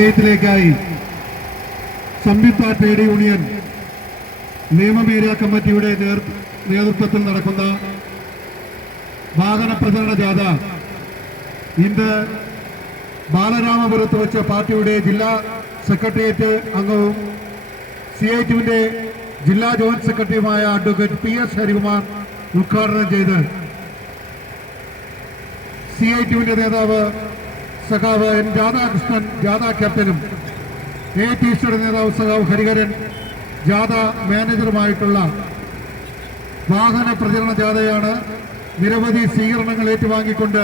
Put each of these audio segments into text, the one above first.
വിജയത്തിലേക്കായി സംയുക്ത trade union നിയമം area കമ്മിറ്റിയുടെ നേതൃത്വത്തിൽ നടക്കുന്ന വാഹന പ്രചരണ ജാഥ ഇന്ന് ബാലരാമപുരത്ത് വെച്ച പാർട്ടിയുടെ ജില്ലാ സെക്രട്ടേറിയറ്റ് അംഗവും CITUവിന്റെ ജില്ലാ ജോയിന്റ് സെക്രട്ടറിയുമായ അഡ്വക്കേറ്റ് PS ഹരികുമാർ ഉദ്ഘാടനം ചെയ്ത് CITUവിന്റെ നേതാവ് സഖാവ് N രാധാകൃഷ്ണൻ ജാഥ ക്യാപ്റ്റനും AITCയുടെ നേതാവ് സഖാവ് ഹരിഹരൻ ജാഥ മാനേജറുമായിട്ടുള്ള വാഹന പ്രചരണ ജാഥയാണ് നിരവധി സ്വീകരണങ്ങൾ ഏറ്റുവാങ്ങിക്കൊണ്ട്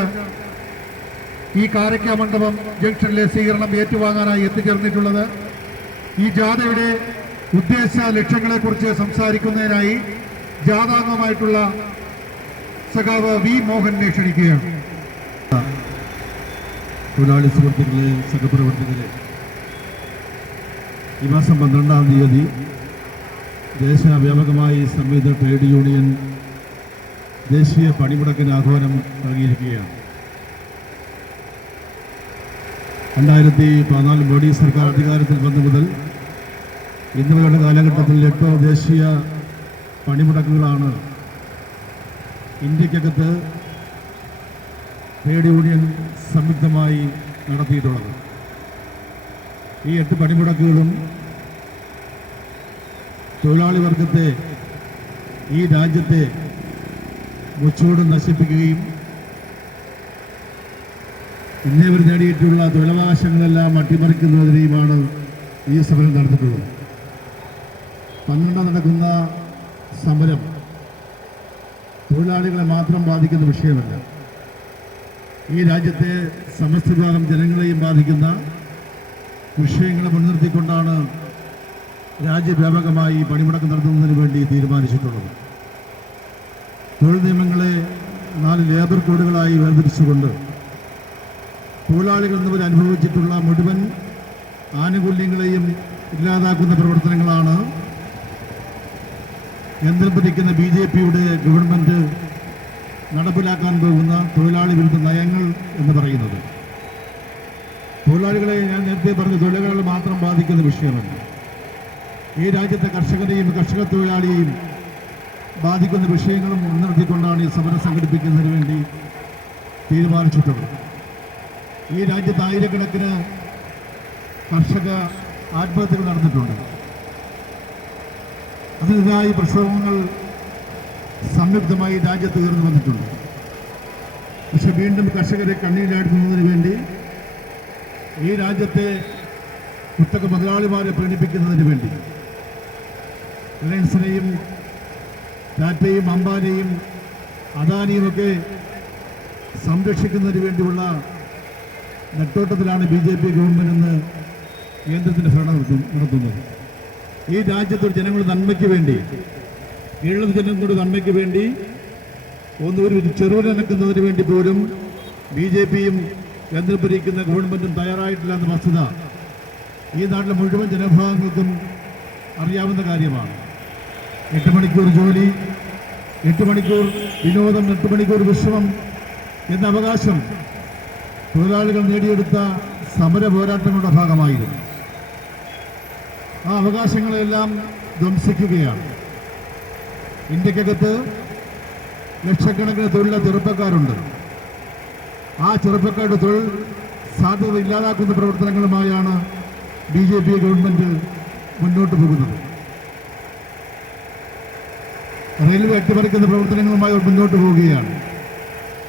ഈ കാരക്ക മണ്ഡപം ജംഗ്ഷനിലെ സ്വീകരണം ഏറ്റുവാങ്ങാനായി എത്തിച്ചേർന്നിട്ടുള്ളത്. ഈ ജാഥയുടെ ഉദ്ദേശ ലക്ഷ്യങ്ങളെക്കുറിച്ച് സംസാരിക്കുന്നതിനായി ജാഥാംഗമായിട്ടുള്ള സഖാവ് V മോഹനെ ക്ഷണിക്കുകയാണ്. തൊഴിലാളി സുഹൃത്തുക്കളെ, സഹപ്രവർത്തകരെ, ഈ മാസം 12-ാം തീയതി ദേശവ്യാപകമായി സംയുക്ത ട്രേഡ് യൂണിയൻ ദേശീയ പണിമുടക്കിന് ആഹ്വാനം നൽകിയിരിക്കുകയാണ്. 2014 മോഡി സർക്കാർ അധികാരത്തിൽ വന്നു മുതൽ ഇന്നുവരെയുള്ള കാലഘട്ടത്തിൽ 8 ദേശീയ പണിമുടക്കുകളാണ് ഇന്ത്യക്കകത്ത് ട്രേഡ് യൂണിയൻ സംയുക്തമായി നടത്തിയിട്ടുള്ളത്. ഈ 8 പണിമുടക്കുകളും തൊഴിലാളി വർഗത്തെ, ഈ രാജ്യത്തെ മുച്ചോട് നശിപ്പിക്കുകയും ഇന്നേവർ നേടിയിട്ടുള്ള തൊഴിലവകാശങ്ങളെല്ലാം അട്ടിമറിക്കുന്നതിനെയുമാണ് ഈ സമരം നടന്നിട്ടുള്ളത്. 12 നടക്കുന്ന സമരം തൊഴിലാളികളെ മാത്രം ബാധിക്കുന്ന വിഷയമല്ല. ഈ രാജ്യത്തെ സമസ്ത വിഭാഗം ജനങ്ങളെയും ബാധിക്കുന്ന വിഷയങ്ങളെ മുൻനിർത്തിക്കൊണ്ടാണ് രാജ്യവ്യാപകമായി പണിമുടക്ക് നടത്തുന്നതിന് വേണ്ടി തീരുമാനിച്ചിട്ടുള്ളത്. തൊഴിൽ നിയമങ്ങളെ 4 ലേബർ കോഡുകളായി വേർതിരിച്ചുകൊണ്ട് തൊഴിലാളികൾ എന്നിവർ അനുഭവിച്ചിട്ടുള്ള മുഴുവൻ ആനുകൂല്യങ്ങളെയും ഇല്ലാതാക്കുന്ന പ്രവർത്തനങ്ങളാണ് കേന്ദ്രം ഭരിക്കുന്ന BJPയുടെ ഗവൺമെൻറ് നടപ്പിലാക്കാൻ പോകുന്ന തൊഴിലാളി വിരുദ്ധ നയങ്ങൾ എന്ന് പറയുന്നത്. തൊഴിലാളികളെ ഞാൻ നേരത്തെ പറഞ്ഞ തൊഴിലാളികളെ മാത്രം ബാധിക്കുന്ന വിഷയമല്ല. ഈ രാജ്യത്തെ കർഷകരെയും കർഷക തൊഴിലാളിയെയും ബാധിക്കുന്ന വിഷയങ്ങളും മുൻനിർത്തിക്കൊണ്ടാണ് ഈ സമരം സംഘടിപ്പിക്കുന്നതിന് വേണ്ടി തീരുമാനിച്ചിട്ടുള്ളത്. ഈ രാജ്യത്ത് ആയിരക്കണക്കിന് കർഷക ആത്മഹത്യകൾ നടന്നിട്ടുണ്ട്. അതിനെതിരായി പ്രക്ഷോഭങ്ങൾ സംയുക്തമായി രാജ്യത്ത് ഉയർന്നു വന്നിട്ടുണ്ട്. പക്ഷെ വീണ്ടും കർഷകരെ കണ്ണീരാടുന്നതിന് വേണ്ടി ഈ രാജ്യത്തെ കുത്തക മുതലാളിമാരെ പ്രീണിപ്പിക്കുന്നതിന് വേണ്ടി റിലയൻസിനെയും ടാറ്റയും അംബാനിയും അദാനിയുമൊക്കെ സംരക്ഷിക്കുന്നതിന് വേണ്ടിയുള്ള നെട്ടോട്ടത്തിലാണ് BJP ഗവൺമെൻറ് എന്ന് കേന്ദ്രത്തിൻ്റെ ഭരണം നടത്തുന്നത്. ഈ രാജ്യത്തൊരു ജനങ്ങളുടെ നന്മയ്ക്ക് വേണ്ടി, കേരള ജനങ്ങളുടെ നന്മയ്ക്ക് വേണ്ടി ഒരു ചെറുവിനക്കുന്നതിന് വേണ്ടി പോലും BJPയും കേന്ദ്രം ഭരിക്കുന്ന ഗവൺമെൻറ്റും തയ്യാറായിട്ടില്ല എന്ന വസ്തുത ഈ നാട്ടിലെ മുഴുവൻ ജനവിഭാഗങ്ങൾക്കും അറിയാവുന്ന കാര്യമാണ്. 8 മണിക്കൂർ ജോലി, 8 മണിക്കൂർ വിനോദം, 8 മണിക്കൂർ വിശ്രമം എന്ന അവകാശം തൊഴിലാളികൾ നേടിയെടുത്ത സമര പോരാട്ടങ്ങളുടെ ഭാഗമായിരുന്നു. ആ അവകാശങ്ങളെല്ലാം ധ്വംസിക്കുകയാണ്. ഇന്ത്യക്കകത്ത് ലക്ഷക്കണക്കിന് തൊഴിലുള്ള ചെറുപ്പക്കാരുണ്ട്. ആ ചെറുപ്പക്കാരുടെ തൊഴിൽ സാധ്യത ഇല്ലാതാക്കുന്ന പ്രവർത്തനങ്ങളുമായാണ് BJP ഗവൺമെൻറ് മുന്നോട്ട് പോകുന്നത്. റെയിൽവേ അട്ടിമറിക്കുന്ന പ്രവർത്തനങ്ങളുമായി മുന്നോട്ട് പോവുകയാണ്.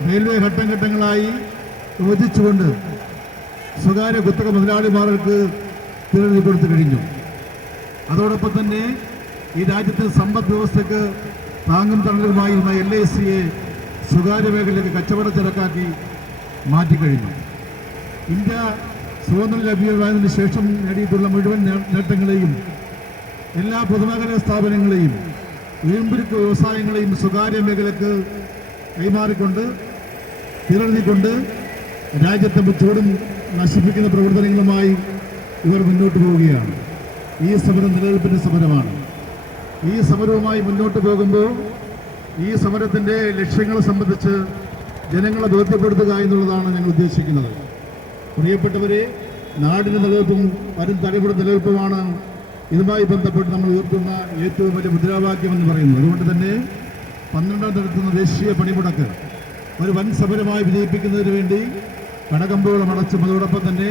റെയിൽവേ ഘട്ടം ഘട്ടങ്ങളായി വിഭജിച്ചുകൊണ്ട് സ്വകാര്യ കുത്തക മുതലാളിമാർക്ക് തിരഞ്ഞെടുപ്പ് കൊടുത്തു കഴിഞ്ഞു. അതോടൊപ്പം തന്നെ ഈ രാജ്യത്തെ സമ്പദ് വ്യവസ്ഥയ്ക്ക് താങ്ങും തണലുമായിരുന്ന LICയെ സ്വകാര്യ മേഖലയ്ക്ക് കച്ചവട ചരക്കാക്കി മാറ്റിക്കഴിഞ്ഞു. ഇന്ത്യ സ്വാതന്ത്ര്യം ലഭ്യമായതിനു ശേഷം നേടിയിട്ടുള്ള മുഴുവൻ നേട്ടങ്ങളെയും, എല്ലാ പൊതുമേഖലാ സ്ഥാപനങ്ങളെയും, വീമ്പുരുക്ക് വ്യവസായങ്ങളെയും സ്വകാര്യ മേഖലയ്ക്ക് കൈമാറിക്കൊണ്ട് തിരഞ്ഞെടുക്കൊണ്ട് രാജ്യത്തെ മുച്ചോടും നശിപ്പിക്കുന്ന പ്രവർത്തനങ്ങളുമായി ഇവർ മുന്നോട്ട് പോവുകയാണ്. ഈ സമരം നിലനിൽപ്പിൻ്റെ സമരമാണ്. ഈ സമരവുമായി മുന്നോട്ട് പോകുമ്പോൾ ഈ സമരത്തിൻ്റെ ലക്ഷ്യങ്ങളെ സംബന്ധിച്ച് ജനങ്ങളെ ബോധ്യപ്പെടുത്തുക എന്നുള്ളതാണ് ഞങ്ങൾ ഉദ്ദേശിക്കുന്നത്. പ്രിയപ്പെട്ടവരെ, നാടിൻ്റെ നിലനിൽപ്പും വരും തലമുറ നിലനിൽപ്പുമാണ് ഇതുമായി ബന്ധപ്പെട്ട് നമ്മൾ ഉയർത്തുന്ന ഏറ്റവും വലിയ മുദ്രാവാക്യം എന്ന് പറയുന്നത്. അതുകൊണ്ട് തന്നെ 12-ാം നടത്തുന്ന ദേശീയ പണിമുടക്ക് ഒരു വൻ സമരമായി വിജയിപ്പിക്കുന്നതിന് വേണ്ടി കടകമ്പോളം അടച്ചും അതോടൊപ്പം തന്നെ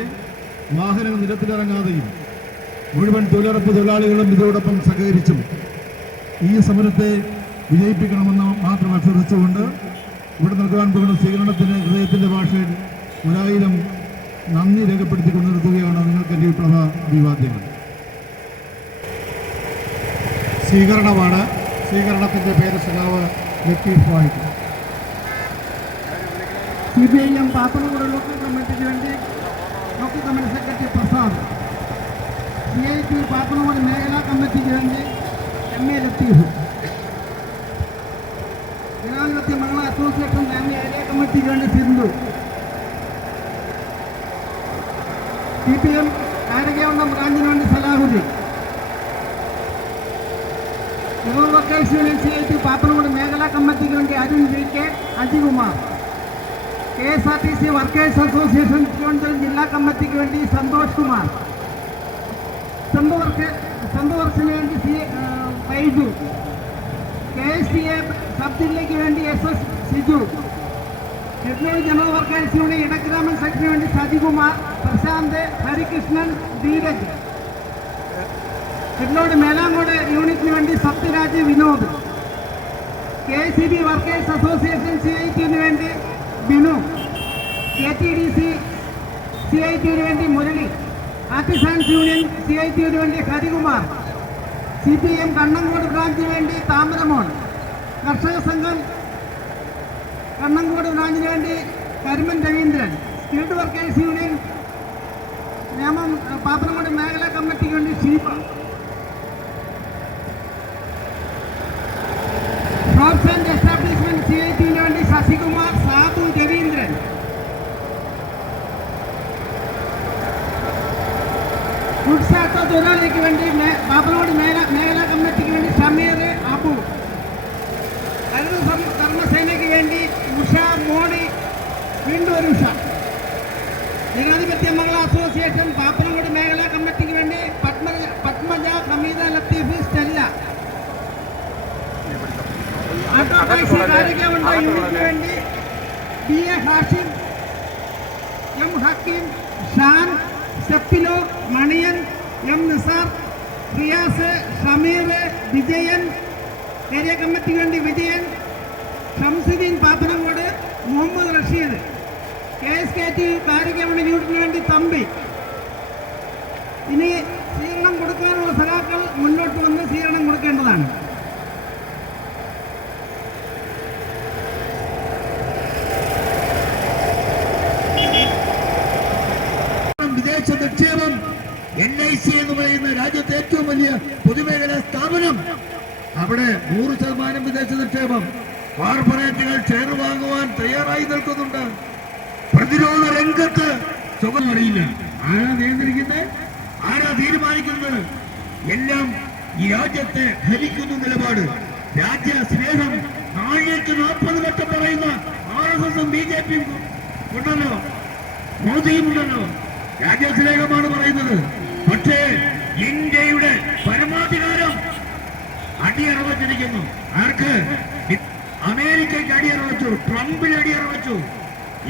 വാഹനങ്ങൾ നിരത്തിലിറങ്ങാതെയും മുഴുവൻ തൊഴിലുറപ്പ് തൊഴിലാളികളും ഇതോടൊപ്പം സഹകരിച്ചും ഈ സമരത്തെ വിജയിപ്പിക്കണമെന്ന് മാത്രം അഭ്യർത്ഥിച്ചുകൊണ്ട് ഇവിടെ നൽകുവാൻ പോകുന്ന സ്വീകരണത്തിന് ഹൃദയത്തിൻ്റെ ഭാഷയിൽ 1000 നന്ദി രേഖപ്പെടുത്തിക്കൊണ്ട് നിർത്തുകയാണ് നിങ്ങൾക്ക് എൻ്റെ വിപ്ലവ അഭിവാദ്യങ്ങൾ. സ്വീകരണമാണ്. സ്വീകരണത്തിൻ്റെ പേര് സഖാവ് ലത്തീഫ് വായിക്കും. CPIM പാപ്പനംകോട് ലോക്കൽ കമ്മിറ്റിക്ക് വേണ്ടി local committee secretary Prasad, CIT Pappanamcode മേഖലാ കമ്മിറ്റിക്ക് വേണ്ടി MA ലത്തീഫ്, ജനാധിപത്യ മഹിളാ അസോസിയേഷൻ ഫാമിലി ഏരിയ കമ്മിറ്റിക്ക് വേണ്ടി സിന്ധു, CPM കാരകേവണ്ണം ബ്രാഞ്ചിന് വേണ്ടി Salahuddin, general workers union CIT Pappanamcode മേഖലാ കമ്മിറ്റിക്ക് വേണ്ടി Arun VK, Ajikumar, KSRTC workers association Thiruvananthapuram ജില്ലാ കമ്മിറ്റിക്ക് വേണ്ടി സന്തോഷ് കുമാർ, സന്തോർഷിന് വേണ്ടി ഫൈജു, KSTA സബ് ജില്ലയ്ക്ക് വേണ്ടി SS Siju, headload general workers union ഇടഗ്രാമൻ സെക്രട്ടറിക്ക് വേണ്ടി സജികുമാർ, പ്രശാന്ത്, ഹരികൃഷ്ണൻ, ധീരജ്, ഹെഡ്ലോഡ് മേലാങ്കോട് യൂണിറ്റിന് വേണ്ടി Sathyaraj, Vinod, KCB workers association CITന് വേണ്ടി ബിനു, KTDC CITന് വേണ്ടി മുരളി, ആർട്ടിസാൻസ് യൂണിയൻ CITന് വേണ്ടി ഹരികുമാർ, CPM കണ്ണങ്കോട് ബ്രാഞ്ചിന് വേണ്ടി താമരമോൻ, കർഷക സംഘം കണ്ണങ്കോട് ബ്രാഞ്ചിന് വേണ്ടി കരിമൻ രവീന്ദ്രൻ, സ്കിൽഡ് വർക്കേഴ്സ് യൂണിയൻ നിയമം പാപ്പനംകോട് മേഖലാ കമ്മിറ്റിക്ക് വേണ്ടി ഷീബ, ഷോപ്സ് ആൻഡ് എസ്റ്റാബ്ലിഷ്മെന്റ് CITന് വേണ്ടി ശശികുമാർ, സാബു, രവീന്ദ്രൻ, ഗുഡ്സ് ഓട്ടോ തൊഴിലാളിക്ക് വേണ്ടി പാപ്പനംകോട് മേഖലാ കമ്മിറ്റിക്ക് വേണ്ടി ഷമീർ, അബു, ഹരിത കർമ്മസേനയ്ക്ക് വേണ്ടി ഉഷ, മോണി, വീണ്ടും ഒരു ഉഷ, ജനാധിപത്യ മഹിളാ അസോസിയേഷൻ പാപ്പനംകോട് മേഖലാ കമ്മിറ്റിക്ക് വേണ്ടി Padmaja, Hameeda, Latheef, Stella, auto taxi കാരികേവണ്ട യൂണിറ്റിന് വേണ്ടി BA ഹാഷിം, M ഹക്കീം, ഷാൻ, സെപ്പിലോ, മണിയൻ, M നിസാർ, റിയാസ്, ഷമീർ, വിജയൻ, ഏരിയ കമ്മിറ്റിക്ക് വേണ്ടി വിജയൻ, ഷംസുദ്ദീൻ പാപ്പനംകോട്, മുഹമ്മദ് റഷീദ്, KSKT കാരികേവണ്ട യൂണിറ്റിന് വേണ്ടി തമ്പി. ഇനി സ്വീകരണം കൊടുക്കാനുള്ള സഖാക്കൾ മുന്നോട്ട് വന്ന് സ്വീകരണം കൊടുക്കേണ്ടതാണ്. വിദേശ നിക്ഷേപം NIC എന്ന് പറയുന്ന രാജ്യത്തെ ഏറ്റവും വലിയ പൊതുമേഖലാ സ്ഥാപനം, അവിടെ 100% വിദേശ നിക്ഷേപം. കോർപ്പറേറ്റുകൾ ഷെയർ വാങ്ങുവാൻ തയ്യാറായി നിൽക്കുന്നുണ്ട്. പ്രതിരോധ രംഗത്ത് സുഖം അറിയില്ല. ആരാ നിയന്ത്രിക്കുന്നത്? ആരാ തീരുമാനിക്കുന്നത്? എല്ലാം ഈ രാജ്യത്തെ ഭരിക്കുന്ന നിലപാട്, രാജ്യ സ്നേഹം 40 വട്ടം പറയുന്ന RSSും BJPയും ഉണ്ടല്ലോ, മോദിയും ഉണ്ടല്ലോ. രാജ്യസ്നേഹമാണ് പറയുന്നത്. പക്ഷേ ഇന്ത്യയുടെ പരമാധികാരം അടിയറവച്ചിരിക്കുന്നു. ആർക്ക്? അമേരിക്കയ്ക്ക് അടിയറവച്ചു, ട്രംപിന് അടിയറവച്ചു.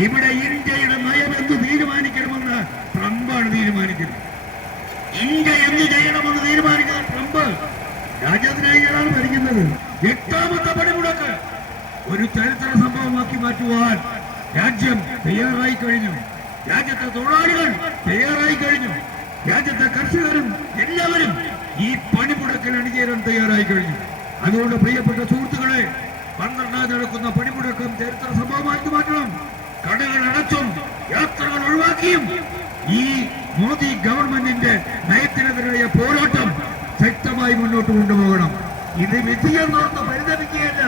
ഇവിടെ ഇന്ത്യയുടെ നയം എന്ത് തീരുമാനിക്കണമെന്ന് ട്രംപാണ് തീരുമാനിക്കുന്നത്. ഇന്ത്യ എന്ത് ചെയ്യണമെന്ന് തീരുമാനിക്കുന്നത് ട്രംപ്. രാജ്യസ്നേഹികളാണ് ഭരിക്കുന്നത്. 8ാമത്തെ പണിമുടക്ക് ഒരു ചരിത്ര സംഭവമാക്കി മാറ്റുവാൻ രാജ്യം തയ്യാറായി കഴിഞ്ഞു. രാജ്യത്തെ തൊഴിലാളികൾ തയ്യാറായി കഴിഞ്ഞു. രാജ്യത്തെ കർഷകരും എല്ലാവരും ഈ പണിമുടക്കിൽ അണിചേരാൻ തയ്യാറായി കഴിഞ്ഞു. അതുകൊണ്ട് പ്രിയപ്പെട്ട സുഹൃത്തുക്കളെ, 12 നടക്കുന്ന പണിമുടക്കം ചരിത്ര സംഭവമാക്കി മാറ്റണം. കടകൾ അടച്ചും യാത്രകൾ ഒഴിവാക്കിയും ഈ മോദി ഗവൺമെന്റിന്റെ നയത്തിനെതിരായ പോരാട്ടം ശക്തമായി മുന്നോട്ട് കൊണ്ടുപോകണം. ഇത് വിധിയെന്നോർത്ത് പരിതപിക്കുകയല്ല,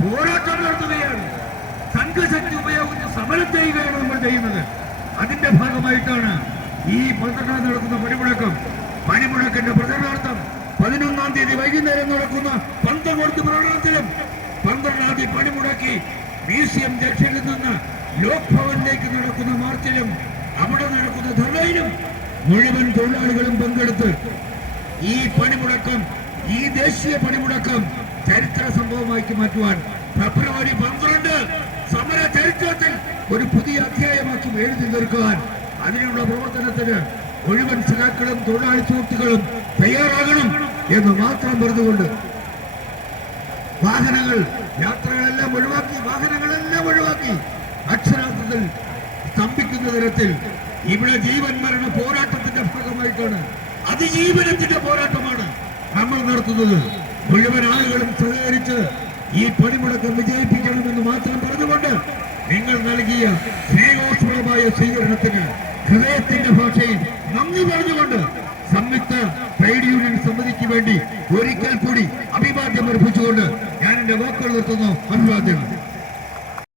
പോരാട്ടം നടത്തുകയാണ്. സംഘശക്തി ഉപയോഗിച്ച് സമരം ചെയ്യുകയാണ് നമ്മൾ ചെയ്യുന്നത്. അതിന്റെ ഭാഗമായിട്ടാണ് ഈ 12 നടക്കുന്ന പണിമുടക്കിന്റെ പ്രചരണാർത്ഥം 11-ാം തീയതി വൈകുന്നേരം നടക്കുന്ന പന്തംകൊടുത്ത് പ്രകടനത്തിലും 12-ാം തീയതി പണിമുടക്കി മ്യൂസിയം ജംഗ്ഷനിൽ നിന്ന് ലോക് ഭവനിലേക്ക് നടക്കുന്ന മാർച്ചിലും അവിടെ നടക്കുന്ന ധർണയിലും മുഴുവൻ തൊഴിലാളികളും പങ്കെടുത്ത് ഈ പണിമുടക്കം, ഈ ദേശീയ പണിമുടക്കം ചരിത്ര സംഭവമാക്കി മാറ്റുവാൻ ഫെബ്രുവരി 12 സമര ചരിത്രത്തിൽ ഒരു പുതിയ അധ്യായമാക്കി എഴുതി തീർക്കുവാൻ അതിനുള്ള പ്രവർത്തനത്തിന് മുഴുവൻ സഖാക്കളും തൊഴിലാളി സുഹൃത്തുക്കളും തയ്യാറാകണം എന്ന് മാത്രം പറഞ്ഞുകൊണ്ട് യാത്രകളെല്ലാം ഒഴിവാക്കി അക്ഷരാർത്ഥത്തിൽ സ്തംഭിക്കുന്ന തരത്തിൽ ഇവിടെ ജീവൻ മരണ പോരാട്ടത്തിന്റെ ഭാഗമായിട്ടാണ്, അതിജീവനത്തിന്റെ പോരാട്ടമാണ് നമ്മൾ നടത്തുന്നത്. മുഴുവൻ ആളുകളും സഹകരിച്ച് ഈ പണിമുടക്കം വിജയിപ്പിക്കണമെന്ന് മാത്രം പറഞ്ഞുകൊണ്ട് നിങ്ങൾ നൽകിയ സ്നേഹോഷ്മളമായ സ്വീകരണത്തിന് ഹൃദയത്തിന്റെ ഭാഷയിൽ നന്ദി പറഞ്ഞുകൊണ്ട്